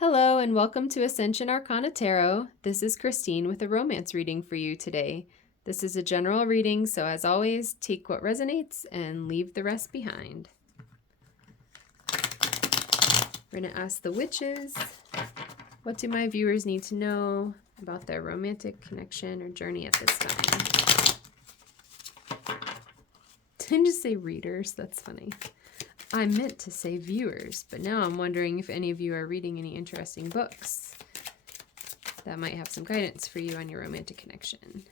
Hello and welcome to Ascension Arcana Tarot. This is Christine with a romance reading for you today. This is a general reading, so as always, take what resonates and leave the rest behind. We're going to ask the witches, what do my viewers need to know about their romantic connection or journey at this time? Didn't just say readers, that's funny. I meant to say viewers, but now I'm wondering if any of you are reading any interesting books that might have some guidance for you on your romantic connection.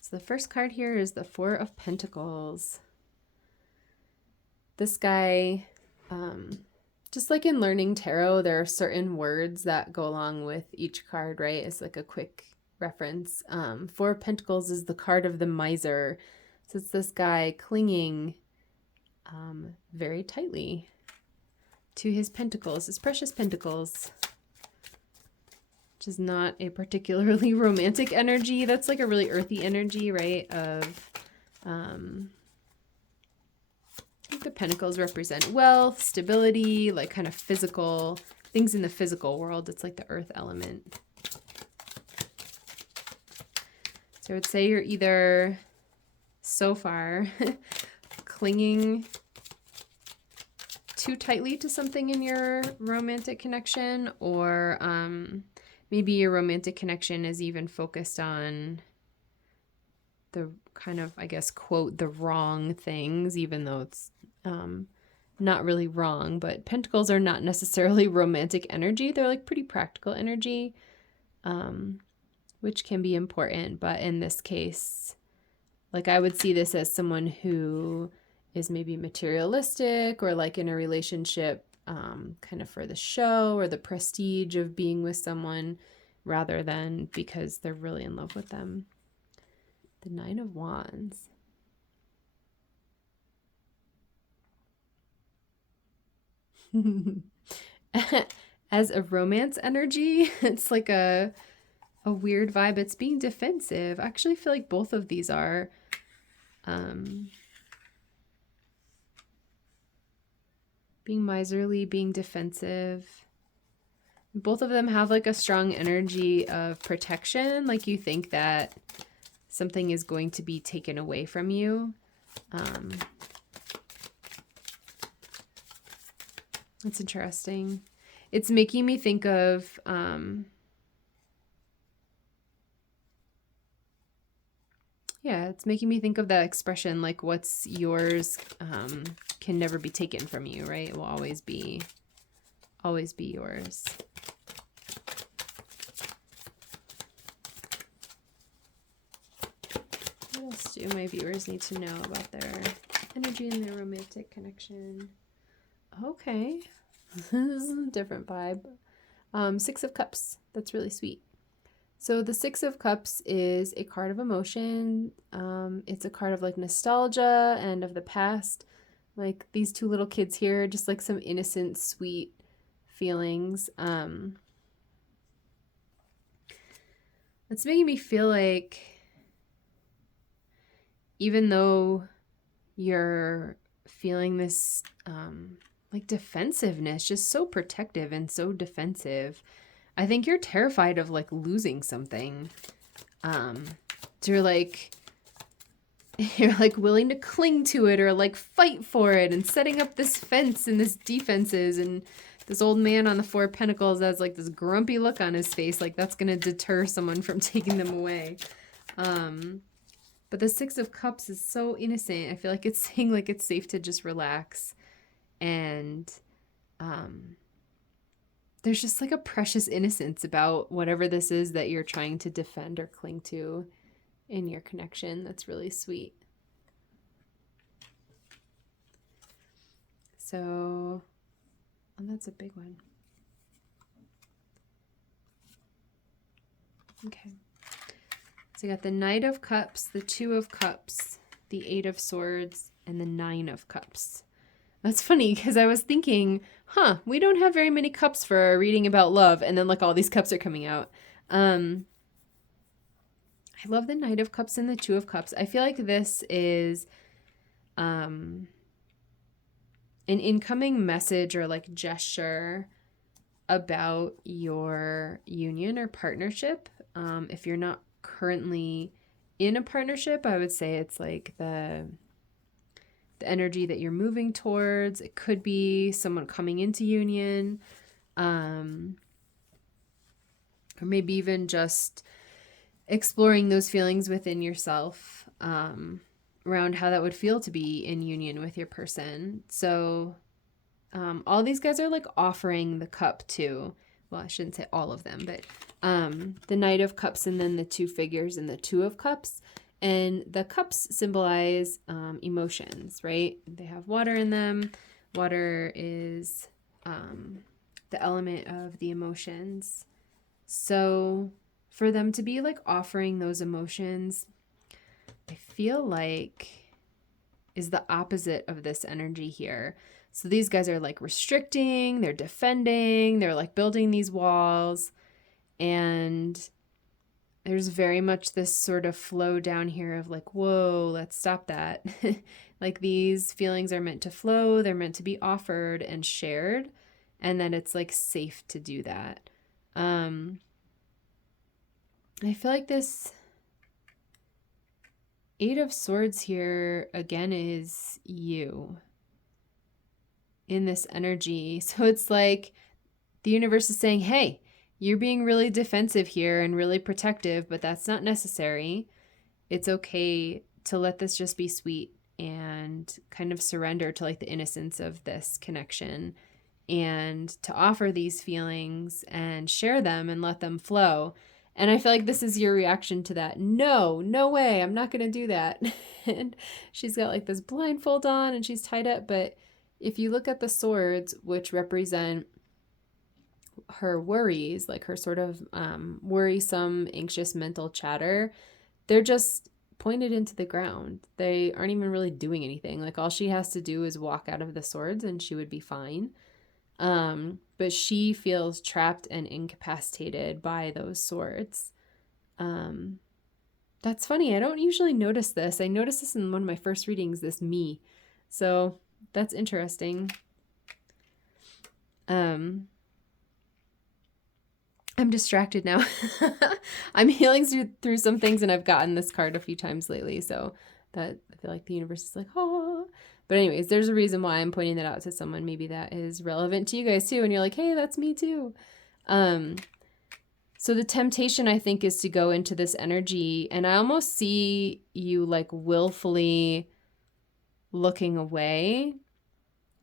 So the first card here is the Four of Pentacles. This guy, just like in learning tarot, there are certain words that go along with each card, right? It's like a quick reference. Four of Pentacles is the card of the miser. So it's this guy clinging very tightly to his pentacles, his precious pentacles, which is not a particularly romantic energy. That's like a really earthy energy, right? Of, I think the pentacles represent wealth, stability, like kind of physical things in the physical world. It's like the earth element. So I would say you're either so far clinging too tightly to something in your romantic connection, or maybe your romantic connection is even focused on the kind of, I guess, quote, the wrong things, even though it's not really wrong. But pentacles are not necessarily romantic energy. They're like pretty practical energy, which can be important. But in this case, like I would see this as someone who is maybe materialistic or like in a relationship kind of for the show or the prestige of being with someone rather than because they're really in love with them. The Nine of Wands. As a romance energy, it's like a weird vibe. It's being defensive. I actually feel like both of these are. Being miserly, being defensive. Both of them have like a strong energy of protection. Like you think that something is going to be taken away from you. That's interesting. It's making me think of it's making me think of that expression, like what's yours can never be taken from you, right? It will always be yours. What else do my viewers need to know about their energy and their romantic connection? Okay. This is a different vibe. Six of Cups. That's really sweet. So the Six of Cups is a card of emotion. It's a card of like nostalgia and of the past. Like these two little kids here, just like some innocent, sweet feelings. It's making me feel like even though you're feeling this like defensiveness, just so protective and so defensive, I think you're terrified of like losing something. So you're like willing to cling to it or like fight for it and setting up this fence and this defenses, and this old man on the Four of Pentacles has like this grumpy look on his face, like that's gonna deter someone from taking them away. But the Six of Cups is so innocent. I feel like it's saying like it's safe to just relax, and there's just like a precious innocence about whatever this is that you're trying to defend or cling to in your connection. That's really sweet. So, and that's a big one. Okay. So you got the Knight of Cups, the Two of Cups, the Eight of Swords, and the Nine of Cups. That's funny because I was thinking, we don't have very many cups for reading about love, and then like all these cups are coming out. Um, I love the Knight of Cups and the Two of Cups. I feel like this is um, an incoming message or like gesture about your union or partnership. If you're not currently in a partnership, I would say it's like the energy that you're moving towards. It could be someone coming into union, or maybe even just exploring those feelings within yourself, around how that would feel to be in union with your person. So all these guys are like offering the cup too. Well, I shouldn't say all of them, but the Knight of Cups and then the two figures and the Two of Cups. And the cups symbolize emotions, right? They have water in them. Water is the element of the emotions. So for them to be like offering those emotions, I feel like is the opposite of this energy here. So these guys are like restricting, they're defending, they're like building these walls. And there's very much this sort of flow down here of like, whoa, let's stop that. Like these feelings are meant to flow, they're meant to be offered and shared, and that it's like safe to do that. I feel like this Eight of Swords here again is you in this energy. So it's like the universe is saying, hey, you're being really defensive here and really protective, but that's not necessary. It's okay to let this just be sweet and kind of surrender to like the innocence of this connection and to offer these feelings and share them and let them flow. And I feel like this is your reaction to that. No, no way. I'm not going to do that. And she's got like this blindfold on and she's tied up. But if you look at the swords, which represent her worries, like her sort of worrisome, anxious mental chatter, they're just pointed into the ground. They aren't even really doing anything. Like all she has to do is walk out of the swords and she would be fine. But she feels trapped and incapacitated by those swords. That's funny. I don't usually notice this. I noticed this in one of my first readings, this me. So that's interesting. I'm distracted now. I'm healing through some things, and I've gotten this card a few times lately. So that I feel like the universe is like, oh. But anyways, there's a reason why I'm pointing that out to someone. Maybe that is relevant to you guys too. And you're like, hey, that's me too. So the temptation, I think, is to go into this energy. And I almost see you like willfully looking away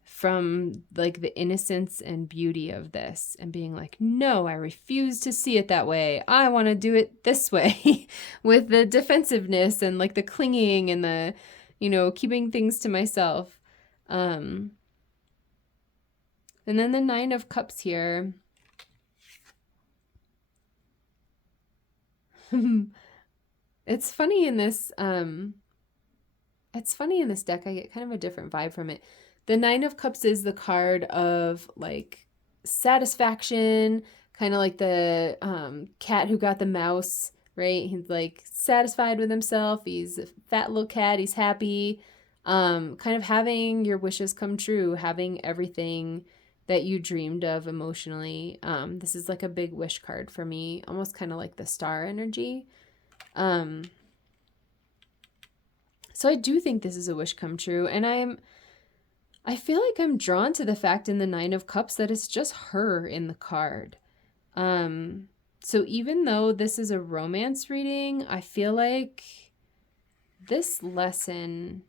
from like the innocence and beauty of this and being like, no, I refuse to see it that way. I want to do it this way with the defensiveness and like the clinging and the, keeping things to myself. And then the Nine of Cups here. It's funny in this deck. I get kind of a different vibe from it. The Nine of Cups is the card of like satisfaction, kind of like the cat who got the mouse, right? He's like satisfied with himself. He's a fat little cat. He's happy. Kind of having your wishes come true, having everything that you dreamed of emotionally. This is like a big wish card for me, almost kind of like the star energy. So I do think this is a wish come true. And I feel like I'm drawn to the fact in the Nine of Cups that it's just her in the card. So even though this is a romance reading, I feel like this lesson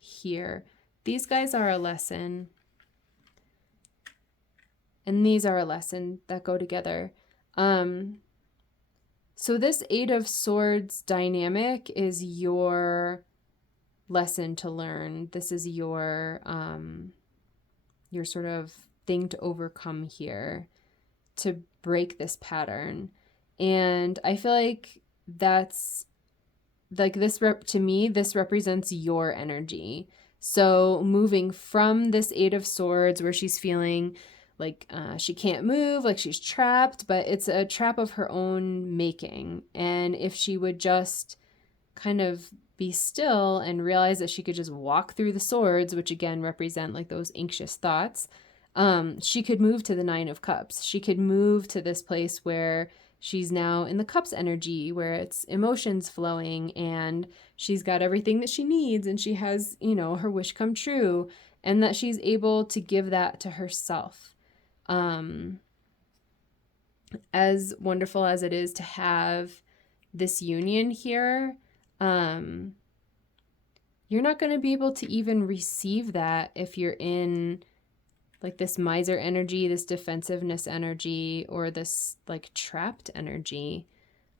here, these guys are a lesson. And these are a lesson that go together. So this Eight of Swords dynamic is your lesson to learn. This is your sort of thing to overcome here, to break this pattern. And I feel like that's like this to me, this represents your energy. So moving from this Eight of Swords where she's feeling like she can't move, like she's trapped, but it's a trap of her own making. And if she would just kind of be still and realize that she could just walk through the swords, which again represent like those anxious thoughts, she could move to the Nine of Cups. She could move to this place where she's now in the cups energy, where it's emotions flowing and she's got everything that she needs and she has, you know, her wish come true, and that she's able to give that to herself. As wonderful as it is to have this union here, you're not going to be able to even receive that if you're in like this miser energy, this defensiveness energy, or this like trapped energy.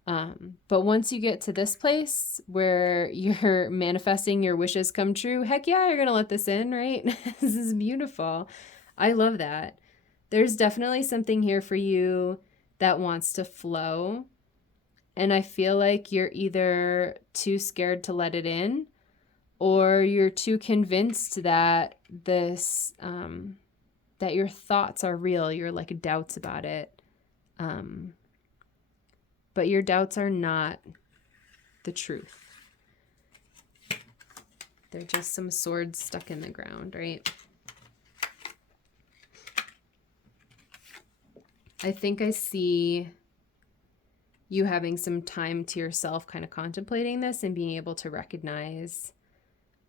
But once you get to this place where you're manifesting your wishes come true, heck yeah, you're going to let this in, right? This is beautiful. I love that. There's definitely something here for you that wants to flow. And I feel like you're either too scared to let it in, or you're too convinced that this, that your thoughts are real. You're like doubts about it. But your doubts are not the truth. They're just some swords stuck in the ground, right? I think I see you having some time to yourself kind of contemplating this and being able to recognize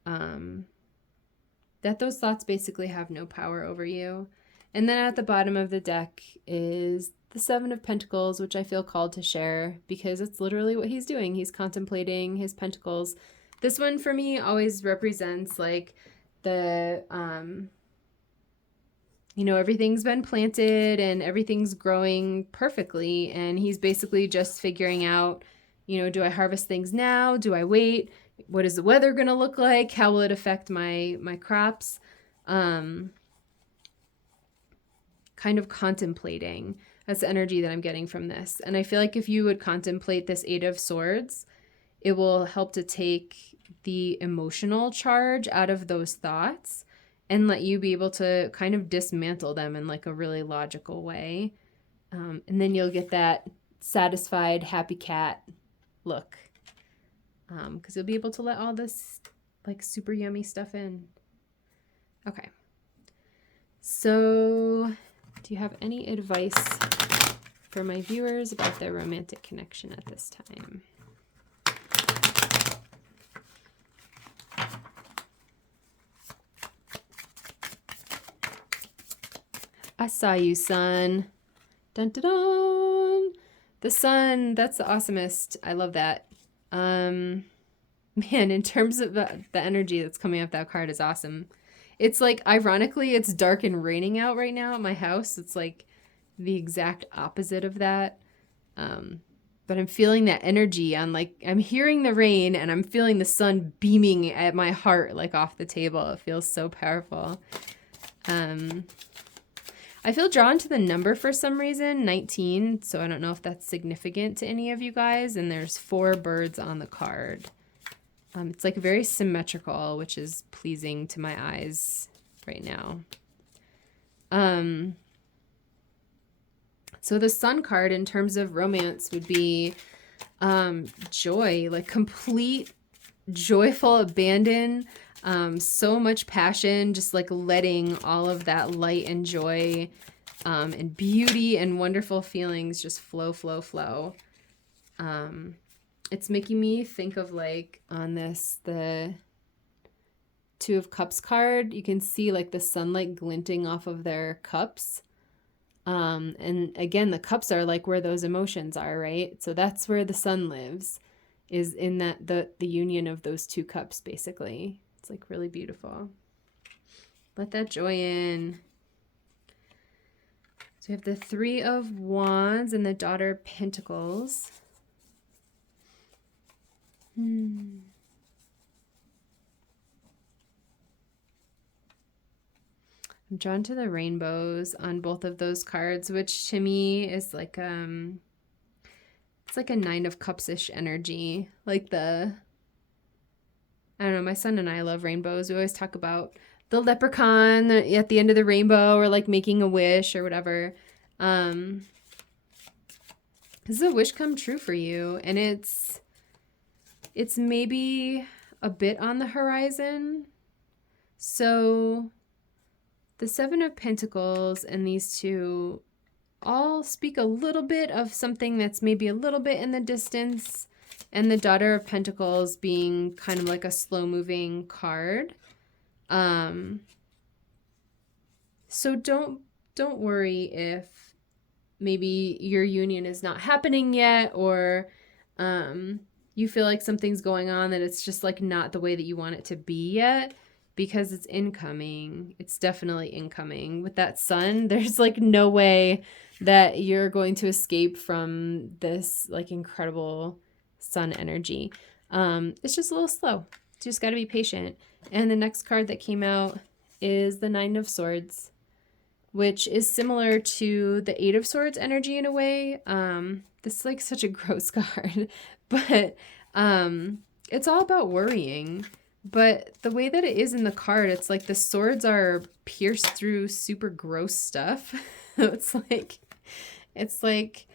that those thoughts basically have no power over you. And then at the bottom of the deck is the Seven of Pentacles, which I feel called to share because it's literally what he's doing. He's contemplating his pentacles. This one for me always represents like the, you know, everything's been planted and everything's growing perfectly. And he's basically just figuring out, you know, do I harvest things now? Do I wait? What is the weather going to look like? How will it affect my crops? Kind of contemplating. That's the energy that I'm getting from this. And I feel like if you would contemplate this Eight of Swords, it will help to take the emotional charge out of those thoughts and let you be able to kind of dismantle them in like a really logical way. And then you'll get that satisfied, happy cat look. Because you'll be able to let all this like super yummy stuff in. Okay. So do you have any advice for my viewers about their romantic connection at this time? I saw you, sun. Dun dun dun. The sun, that's the awesomest. I love that. Man, in terms of the energy that's coming off that card is awesome. It's like, ironically, it's dark and raining out right now at my house. It's like the exact opposite of that. But I'm feeling that energy on like, I'm hearing the rain and I'm feeling the sun beaming at my heart, like off the table. It feels so powerful. I feel drawn to the number for some reason, 19. So I don't know if that's significant to any of you guys. And there's 4 birds on the card. It's like very symmetrical, which is pleasing to my eyes right now. So the sun card in terms of romance would be joy, like complete joyful abandon, so much passion, just like letting all of that light and joy and beauty and wonderful feelings just flow, flow, flow. It's making me think of like on this, the Two of Cups card, you can see like the sunlight glinting off of their cups. And again, the cups are like where those emotions are, right? So that's where the sun lives, is in that the union of those 2 cups, basically. It's like really beautiful. Let that joy in. So we have the 3 of Wands and the Daughter of Pentacles. I'm drawn to the rainbows on both of those cards, which to me is like it's like a 9 of Cups-ish energy, like the I don't know, my son and I love rainbows. We always talk about the leprechaun at the end of the rainbow, or like making a wish or whatever. This is a wish come true for you, and it's maybe a bit on the horizon. So the Seven of Pentacles and these two all speak a little bit of something that's maybe a little bit in the distance, and the Daughter of Pentacles being kind of like a slow-moving card. So don't worry if maybe your union is not happening yet, or you feel like something's going on that it's just like not the way that you want it to be yet, because it's incoming. It's definitely incoming. With that sun, there's like no way that you're going to escape from this like incredible sun energy. It's just a little slow. You just got to be patient. And the next card that came out is the Nine of Swords, which is similar to the Eight of Swords energy in a way. This is like such a gross card, but it's all about worrying. But the way that it is in the card, it's like the swords are pierced through super gross stuff. It's like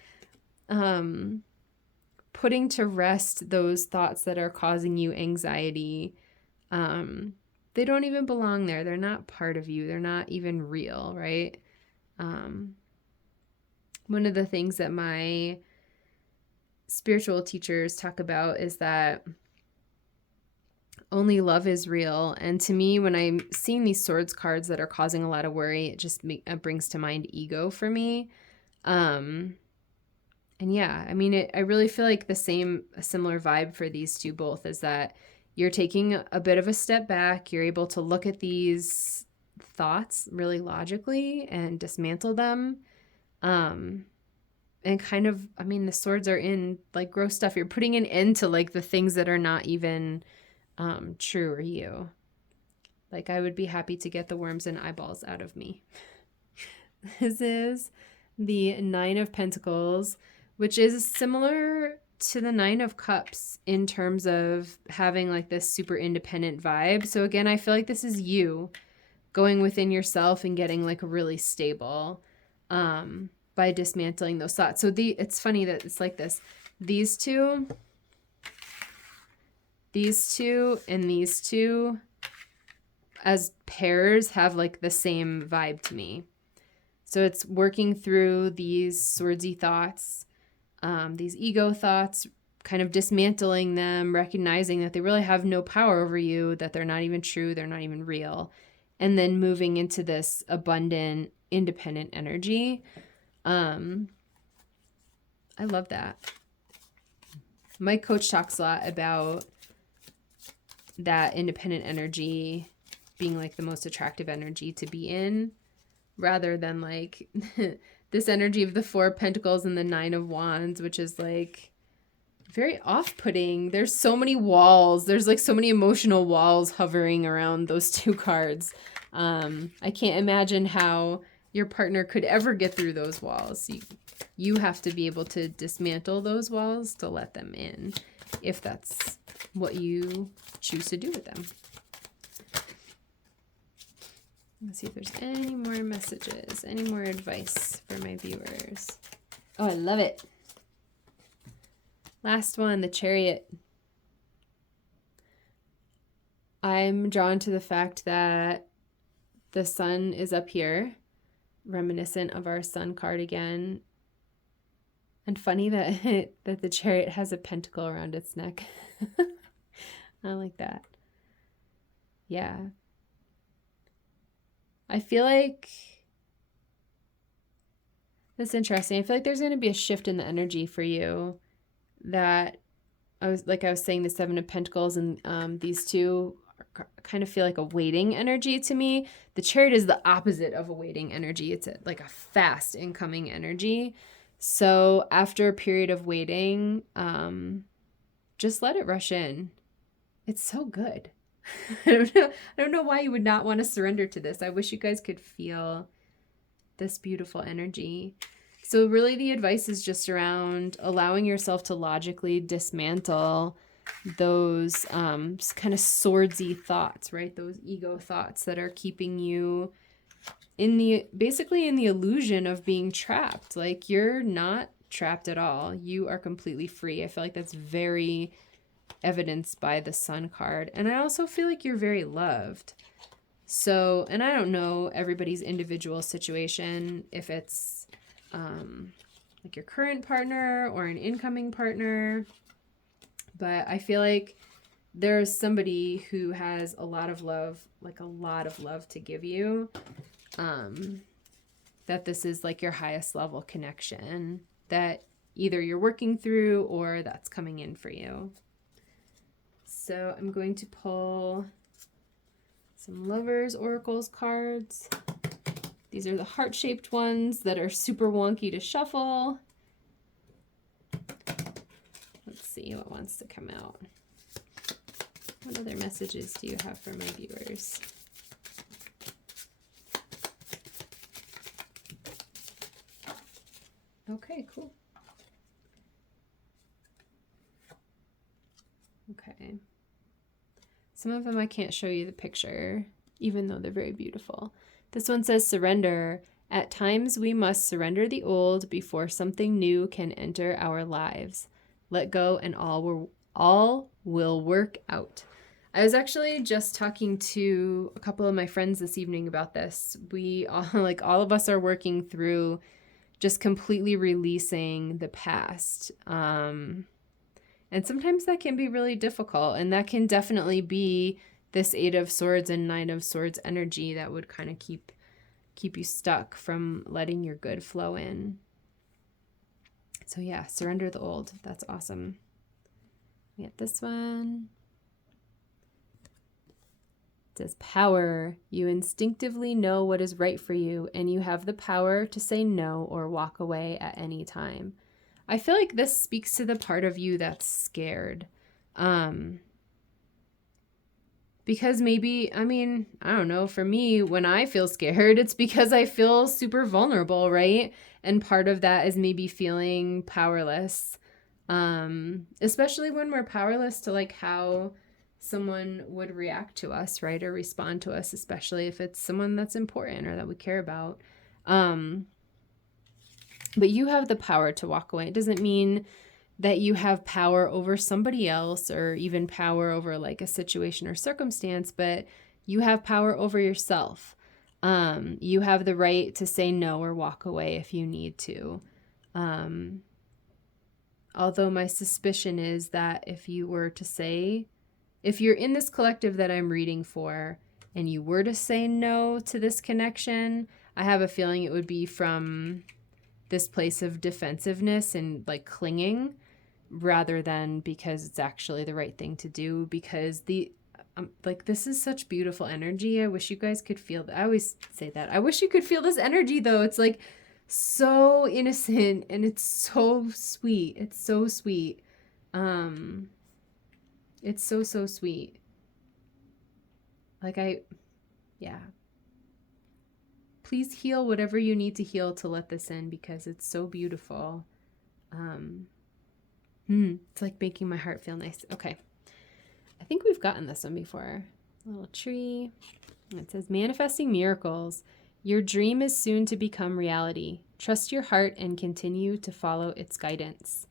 putting to rest those thoughts that are causing you anxiety. They don't even belong there. They're not part of you. They're not even real, right? One of the things that my spiritual teachers talk about is that only love is real. And to me, when I'm seeing these swords cards that are causing a lot of worry, it just brings to mind ego for me. And yeah, I mean, I really feel like a similar vibe for these two both is that you're taking a bit of a step back. You're able to look at these thoughts really logically and dismantle them. And kind of, I mean, the swords are in like gross stuff. You're putting an end to like the things that are not even true or you. Like, I would be happy to get the worms and eyeballs out of me. This is the Nine of Pentacles, which is similar to the Nine of Cups in terms of having like this super independent vibe. So again, I feel like this is you going within yourself and getting like really stable by dismantling those thoughts. So it's funny that it's like this. These two, and these two as pairs have like the same vibe to me. So it's working through these swordsy thoughts, these ego thoughts, kind of dismantling them, recognizing that they really have no power over you, that they're not even true, they're not even real, and then moving into this abundant, independent energy. I love that. My coach talks a lot about that independent energy being like the most attractive energy to be in, rather than like this energy of the Four of Pentacles and the Nine of Wands, which is like very off-putting. There's so many walls. There's like so many emotional walls hovering around those two cards. I can't imagine how your partner could ever get through those walls. You have to be able to dismantle those walls to let them in, if that's what you choose to do with them. Let's see if there's any more messages, any more advice for my viewers. Oh, I love it. Last one, the Chariot. I'm drawn to the fact that the sun is up here, reminiscent of our sun card again. And funny that that the Chariot has a pentacle around its neck. I like that. Yeah. I feel like that's interesting. I feel like there's going to be a shift in the energy for you, that I was saying, the Seven of Pentacles and these two kind of feel like a waiting energy to me. The Chariot is the opposite of a waiting energy. It's like a fast incoming energy. So after a period of waiting, just let it rush in. It's so good. I don't know why you would not want to surrender to this. I wish you guys could feel this beautiful energy. So really the advice is just around allowing yourself to logically dismantle those kind of swordsy thoughts, right? Those ego thoughts that are keeping you basically in the illusion of being trapped. Like, you're not trapped at all. You are completely free. I feel like that's very evidenced by the Sun card. And I also feel like you're very loved. So, and I don't know everybody's individual situation, if it's like your current partner or an incoming partner, but I feel like there's somebody who has a lot of love, like a lot of love to give you. That this is like your highest level connection that either you're working through or that's coming in for you. So I'm going to pull some Lovers Oracles cards. These are the heart-shaped ones that are super wonky to shuffle. Let's see what wants to come out. What other messages do you have for my viewers? Okay, cool. Okay. Some of them I can't show you the picture, even though they're very beautiful. This one says surrender. At times we must surrender the old before something new can enter our lives. Let go and all will work out. I was actually just talking to a couple of my friends this evening about this. We all, like, all of us are working through just completely releasing the past. And sometimes that can be really difficult, and that can definitely be this 8 of Swords and 9 of Swords energy that would kind of keep you stuck from letting your good flow in. So yeah, surrender the old. That's awesome. We have this one. It says power. You instinctively know what is right for you, and you have the power to say no or walk away at any time. I feel like this speaks to the part of you that's scared. Because maybe, I mean, I don't know, for me, when I feel scared, it's because I feel super vulnerable, right? And part of that is maybe feeling powerless. Especially when we're powerless to like how someone would react to us, right? Or respond to us, especially if it's someone that's important or that we care about. But you have the power to walk away. It doesn't mean that you have power over somebody else or even power over like a situation or circumstance, but you have power over yourself. You have the right to say no or walk away if you need to. Although my suspicion is that if you're in this collective that I'm reading for and you were to say no to this connection, I have a feeling it would be from this place of defensiveness and like clinging, rather than because it's actually the right thing to do. Because like, this is such beautiful energy. I wish you guys could feel that. I always say that. I wish you could feel this energy though. It's like so innocent and it's so sweet. It's so sweet. It's so sweet. Like yeah. Please heal whatever you need to heal to let this in, because it's so beautiful. It's like making my heart feel nice. Okay. I think we've gotten this one before. A little tree. It says, manifesting miracles. Your dream is soon to become reality. Trust your heart and continue to follow its guidance.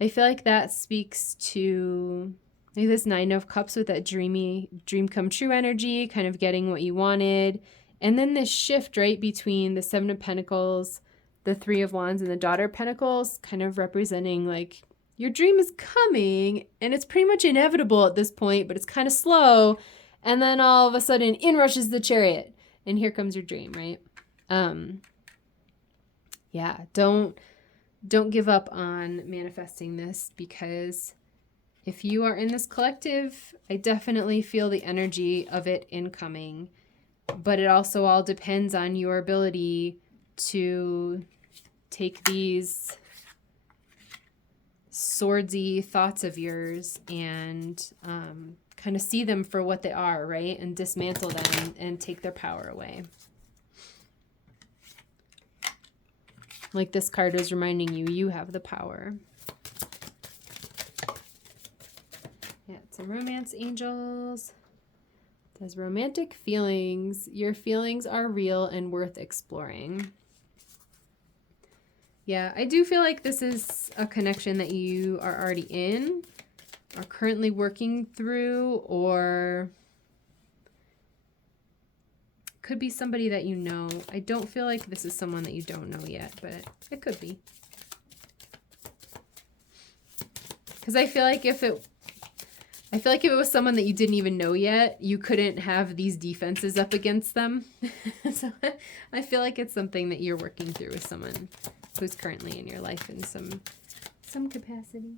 I feel like that speaks to like this 9 of Cups with that dream come true energy, kind of getting what you wanted. And then this shift, right, between the 7 of Pentacles, the 3 of Wands, and the Daughter of Pentacles, kind of representing like your dream is coming and it's pretty much inevitable at this point, but it's kind of slow. And then all of a sudden in rushes the Chariot and here comes your dream, right? Yeah, don't give up on manifesting this, because if you are in this collective, I definitely feel the energy of it incoming. But it also all depends on your ability to take these swordsy thoughts of yours and kind of see them for what they are, right? And dismantle them and take their power away. Like this card is reminding you, you have the power. Some romance angels. It says romantic feelings. Your feelings are real and worth exploring. Yeah, I do feel like this is a connection that you are already in, are currently working through, or could be somebody that you know. I don't feel like this is someone that you don't know yet, but it could be. Because I feel like if it was someone that you didn't even know yet, you couldn't have these defenses up against them. So I feel like it's something that you're working through with someone who's currently in your life in some capacity.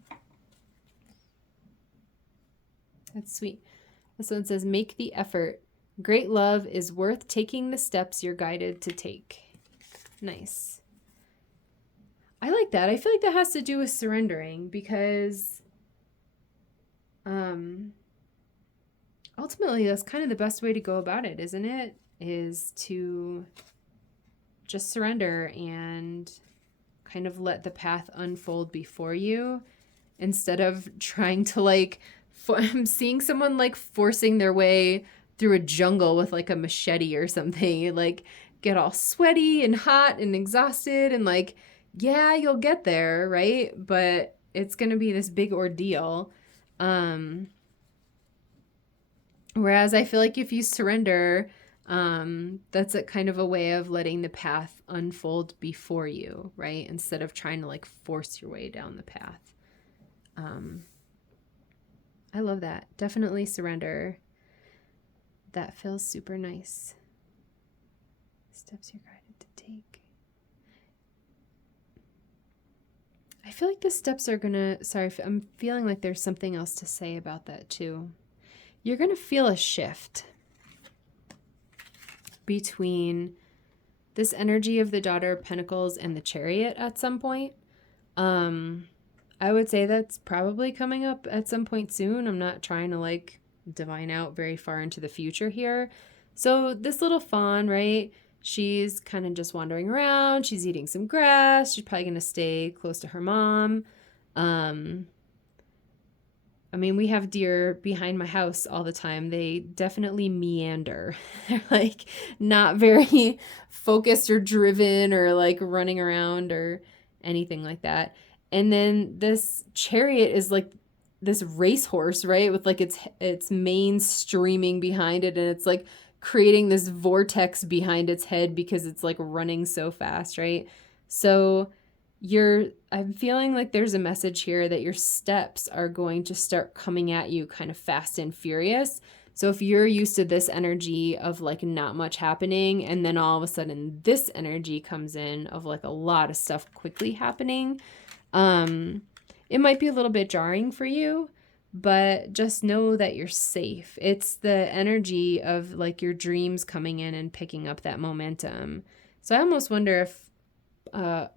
That's sweet. This one says, make the effort. Great love is worth taking the steps you're guided to take. Nice. I like that. I feel like that has to do with surrendering, because ultimately that's kind of the best way to go about it, isn't it? Is to just surrender and kind of let the path unfold before you, instead of trying to I'm seeing someone like forcing their way through a jungle with like a machete or something, like get all sweaty and hot and exhausted, and like, yeah, you'll get there, right? But it's going to be this big ordeal. Whereas I feel like if you surrender, that's a kind of a way of letting the path unfold before you, right? Instead of trying to like force your way down the path. I love that. Definitely surrender. That feels super nice. Steps you're guided to take. I feel like the steps are gonna, sorry, I'm feeling like there's something else to say about that too. You're gonna feel a shift between this energy of the Daughter of Pentacles and the Chariot at some point. I would say that's probably coming up at some point soon. I'm not trying to like divine out very far into the future here. So this little fawn, right? She's kind of just wandering around. She's eating some grass. She's probably going to stay close to her mom. I mean, we have deer behind my house all the time. They definitely meander. They're like not very focused or driven or like running around or anything like that. And then this chariot is like this racehorse, right? With like its mane streaming behind it, and it's like creating this vortex behind its head because it's like running so fast, right? So I'm feeling like there's a message here that your steps are going to start coming at you kind of fast and furious. So if you're used to this energy of like not much happening, and then all of a sudden this energy comes in of like a lot of stuff quickly happening, it might be a little bit jarring for you, but just know that you're safe. It's the energy of like your dreams coming in and picking up that momentum. So I almost wonder if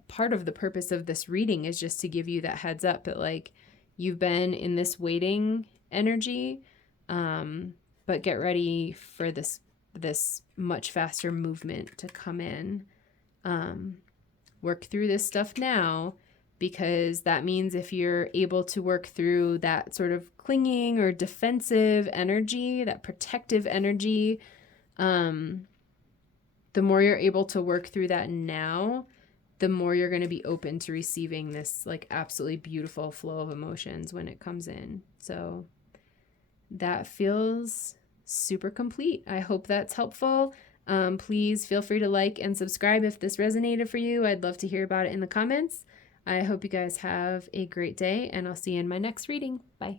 part of the purpose of this reading is just to give you that heads up that like you've been in this waiting energy, but get ready for this much faster movement to come in. Work through this stuff now, because that means if you're able to work through that sort of clinging or defensive energy, that protective energy, the more you're able to work through that now, the more you're going to be open to receiving this like absolutely beautiful flow of emotions when it comes in. So that feels super complete. I hope that's helpful. Please feel free to like and subscribe if this resonated for you. I'd love to hear about it in the comments. I hope you guys have a great day, and I'll see you in my next reading. Bye.